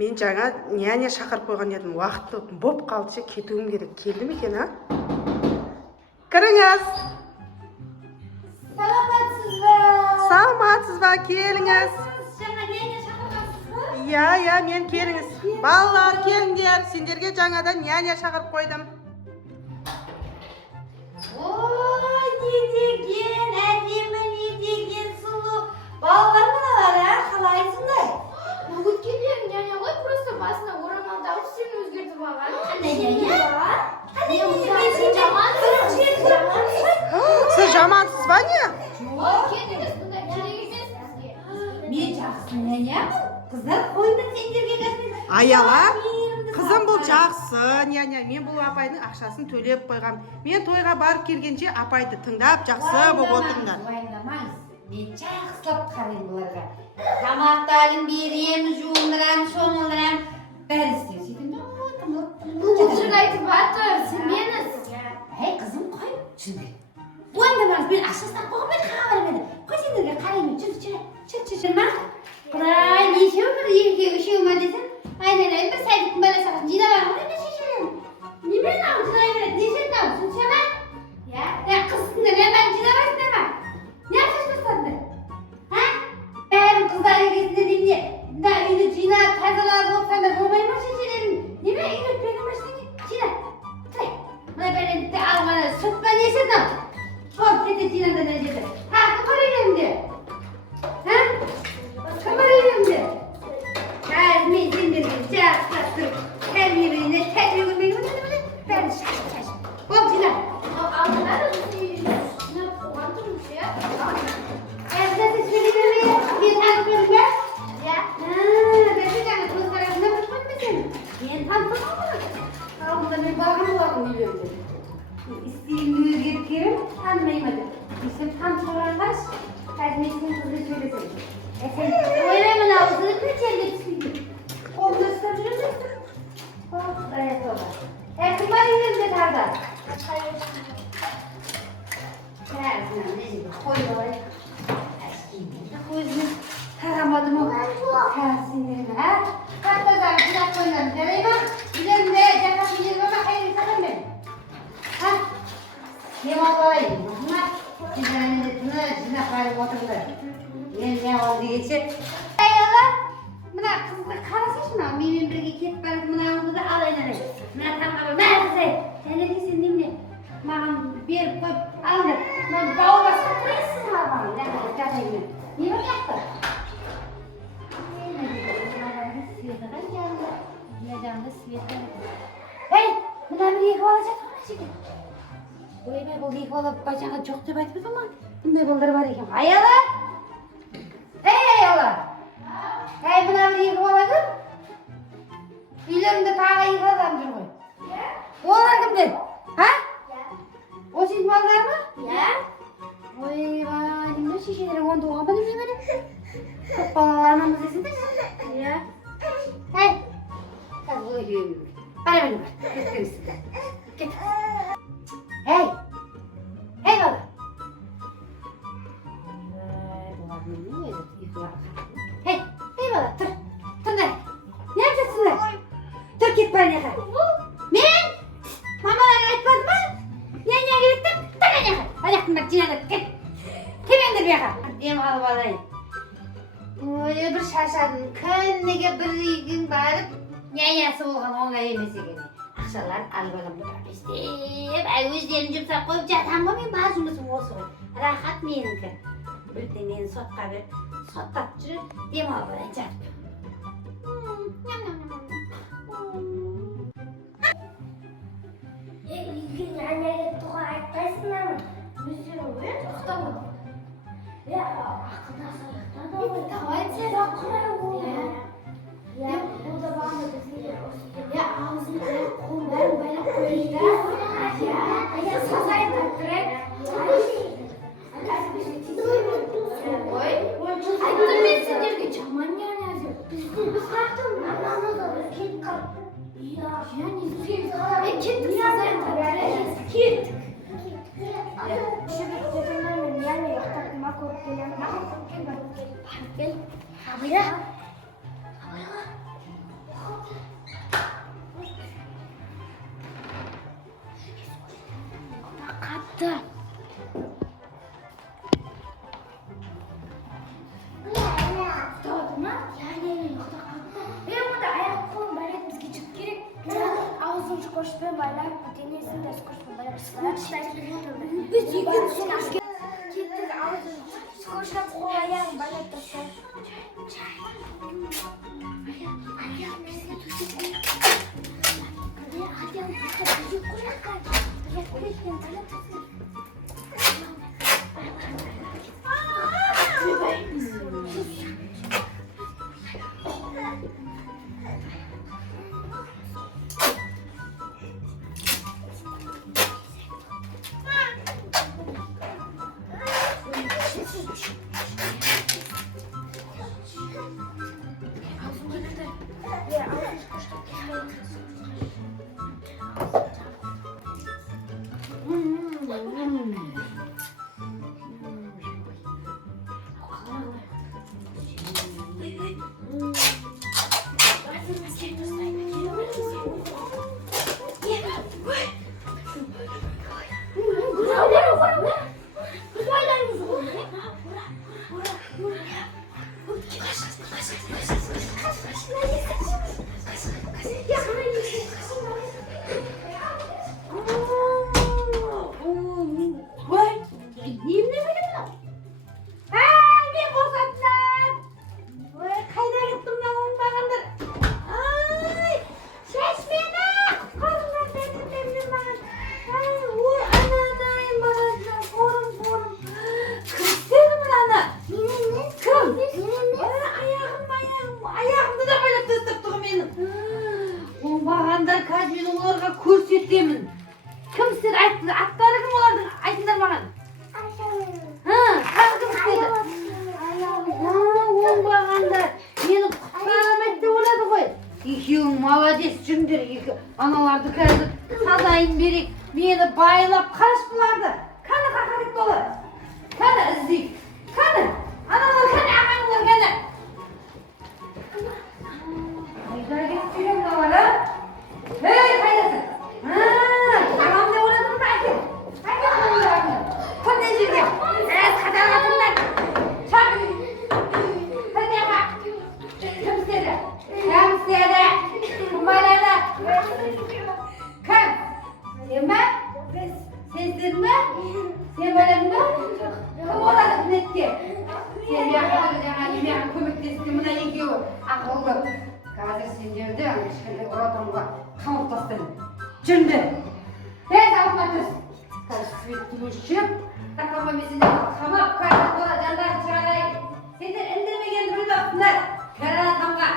Мен жаңа няня шақырып қойған едім. Уақыт боп қалды, кетуім керек. Келді ме екен, а? Кіріңіз. Саламатсыз ба? Саламатсыз ба? Келіңіз. Жаңа няня шақырғансыз ба? Иә, мен келіңіз. Балалар, келіңдер. Сендерге жаңадан няня шақырып қойдым. Ой, не деген әдемі, не деген сұлу. Балалар мыналар, қалайсыңдар? Бүгін келген няня ғой, просто басына орамал тағып сені өзгертіп алған. Қандай няня? Қандай няня? Мен сен жамансың. Сіз жамансыз ба не? Кетіңіз, бұндай керек емес бізге. Мен жақсы нянямын. Қыздар, қойыңдар сендерге кәсіп. Аяла, қызым бұл жақсы няня. Мен бұл апайдың ақшасын төлеп қойғам. Мен тойға барып келгенше апайды тыңдап жақсы болып отырыңдар. Уайымдамаңыз. Мен жақсылап қараймын бұларға. Тамақтарын берем, жуындырам, шомылдырам. Бәрі істеймін. Сөйтем де Бұл жыр айтып жатыр, сенбеңіз. Әй, қызым, қой, жүрді. Уайымдамаңыз, мен ақшасынан қойған мен хабар бердім. Қой сендерге қараймын. Жүр. Ма? Құдай, нешеу бір екеу, үшеу ма десем, айналайын бір сәйдіктің бала сағатын жинап алған да шешелерім. Немен ау жинай береді, нешең ау, түсінше ма? Я, қызсыңдар, бәрін жинамайсыңдар ма? Не ақшаш бастадыңдар? Бәрін қыздар егесінде деймде, мына үйді жинап, тазалап болсаңдар болмай ма шешелерім? Неме үйді өтпеген ма ештеңе? Жина, тұрай. Мына бәрінді алғаны сұт па нешең ау? Ол тете жинады мына жерде. Кім бар үйлеріңде? Кім бар үйлеріңде? Қазір мен сендерге жақсылап тұрып, тәрбие берейін, тәрбие көрмеген міне, бәрін шаш. Ол жина. Алдына да бізде жинап қойған тұрмыз, иә? Әзірді сөйлей бермей, мен танып көрдім бе? Иә. Бәсе жаңа көзқарасына бір қойдым сені. Мен танытамын ғой. Алдында мен барған болатын үйлерінде. Стилімді өзгерткенім танымаймын деп. Сен танып тұрған қараш, қазір мен сенің қызды сөйлесем. Сен ойлаймын аузыңды көтерге түспейді. Қолымды ұстап жүрмін. Құдай соға. Кім бар үйлерінде тарда? Қазір не жерге қойып алайын. Көзіме қарамадым ол. Сендерге, қаттадағы жинап қойындар, жарай ма? Үйлерінде жақасы жерге ма, қайын саған мен? Демал алайын, ма? Сендер әнінде түні жинап қайып отырыңдар. Мен демал дегенше. Аяла, мына қызды қарасайшы ма? Менімен бірге кетіп барып мынауыңды да алайын арай. Мына тамғалы мәрізай. Жәнерге сен немене? Маған беріп қойып алыңдар. Мына бауыр басқа тұрайсың ма маған? Жатайын. Не бар жақты? Светаға жанды Света. Әй, мына бір екі бала жатыр ма жеке? Ойбай, бұл екі бала бачаға жоқ деп айтып еді ма? Бұндай балдар бар екен. Аяла! Әй, Аяла! Әй, мына бір екі бала кім? Үйлерінде тағы екі адам жүр ғой. Олар кімдер? Ол сенің балалар ма? Иә. Ойбай, неме шешелері оны туған ба неме бәрі? Көп балалы анамыз десіңдер? Иә. Әй! Қазір бара бәрі бар. Өткенсіздер. Кет. Әй! Әй бала! Бұлар неме өзі ұйқыларға қарады. Әй! Әй бала, тұр! Тұрыңдар! Не жатсыңдар? Тұр, кет бәріне қар. Мен? Мамаларға айтпады ма? Няня келеттім, тұр няня қар. Аяқтың бар жинадыр, кет. Кемеңдер бияға. Дем алып алайын. Ой, бір шашадың. Күннеге бір үйдің барып, нянясы болған оңай емес екен. Ақшаларын алып алам бұтап істеп, өздерін жұмсап қойып жатам ғой, мен бар жұмысым осы ғой. Рахат меніңкі. Бірден мені сотқа беріп, соттап жүріп, дем алып алайын жатып. Үйге няняға тұға айтпайсыңдар ма? Өздері өлі ұйықтамады. Я ақылдаса ұйықтады ғой. Давай сен құлай ғой. Я бұл да бағана бізге ұрысты. Я аузын аяқ қолын бәрін байлап қойды. Я сазайын таттырайын. Ой, айттым мен сендерге жаман няня деп. Біз қақтым, ананы да кетіп қалып. Я не сен кеттік сазайын таттырайын. Кеттік. Абайға скотчпен байлап, денесін де скотчпен байлап, скотчтай келген. Біз екеуміз кеттік, скотчтан қол аяғын байлап тастадық. Оңбағандар қазір мен оларға көрсетемін. Кім сіздер айтты? Аттары кім олардың? Айтыңдар маған. Тағы кім істеді? Оңбағандар. Мені құтқарамайды деп ойлады ғой. Екеуің молодец жүріңдер. Аналарды қазір сазайын берейік. Мені байлап қараш бұларды. Қаны қақырып толы. Қаны іздейік. Қаны. Аналар қаны ағаңдар қаны. Қайда кетіп жүрем мыналар, а? Ей, қайдасың? Қалам деп ойладың ба, әке? Қайда қолдарың? Қандай жерге? Қатарлатыңдар. Шақ! Қандай аға? Кім істеді? Кім істеді? Кім байлады? Кім? Сен ба? Сен істедің ба? Сен байладың ба? Кім олады қызметке? Сен жаңа немеған көмектесті мына екеуі. Ақылды. Қазір сендерді кішкентай ұратымға қамып тастаймын. Жүріңдер. Тез алдыма түс. Қазір светті өлшеп, тақырма мен сендерді қамап қайдақ бола жандарын шығарайын. Сендер індірмегенді білмепсіңдер. Кәрі адамға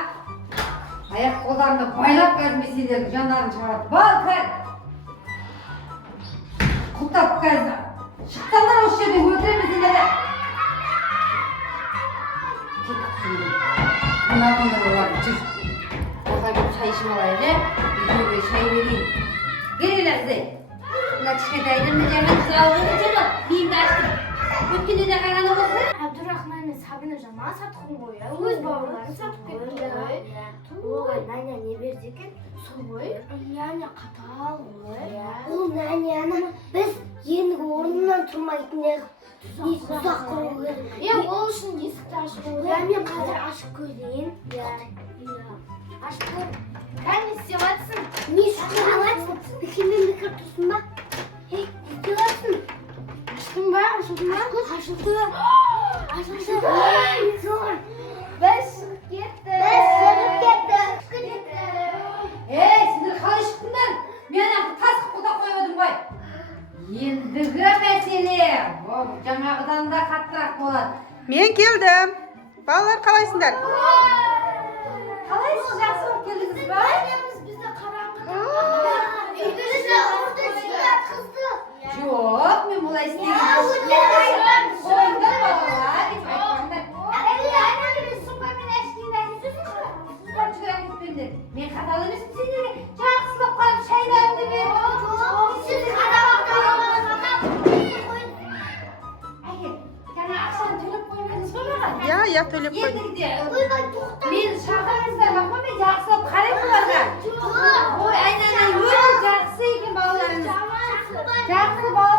аяқ қолдарында байлап қазір мен сендердің жандарын шығарады. Бол кәр. Құлтап қазір. Шықсаңдар осы жерде өлтіремін сендерді. Мына күндер оларды жүр. Çay içim olaydı. Yüzüme çay vereyim. Gelin size. Bunlar çiçeklerim de hemen sağlığını canım. Biyim de açtım. Ötkünde de kalan olmasın. Abdurrahman'ın Sabin hocama satıkın koyuyor. Öz bağırlarını satık etti koy. Oğlum nanya ne verecek? Soy. Yani katal koy. Oğlum nanya biz yeni orundan turma gitmeye uzak koyuyor. Ya o için yesik açık koyuyor. Ben kadar aşık koyayım. Aşk koy. Ben istiyorsun. Ne istiyorsun? Kimin bir kartosun bak. Hey, istiyorsun. Aşkım var, aşkım var. Aşkım. Aşkım. Zor. Ben sırıp gittim. Sizler қалай шықтыңдар? Мен тасып құлда қоймадым ғой. Ендігі мәселе жаңағыдан да қаттырақ болады. Мен келдім. Балалар қалайсыңдар? Қалайсыз, жақсы болып келдіңіз ба? Bizde karanlık. Bizde orada kızdı. Жоқ, мен бұлай істеймін. Қойыңдар балалар, деп айтпаңдар. Мен қатал емеспін сендерге. Жақсылап қалып шайдарыңды бер. Әке, жаңа ақшаны төлеп қоймадыңыз ба маған? Я төлеп қойдым. Ендігіде мені шақырыңыздар ма? Мен жақсылап қараймын оларға. Ой, айналайын, өте жақсы екен балаларыңыз. Жақсы балалар.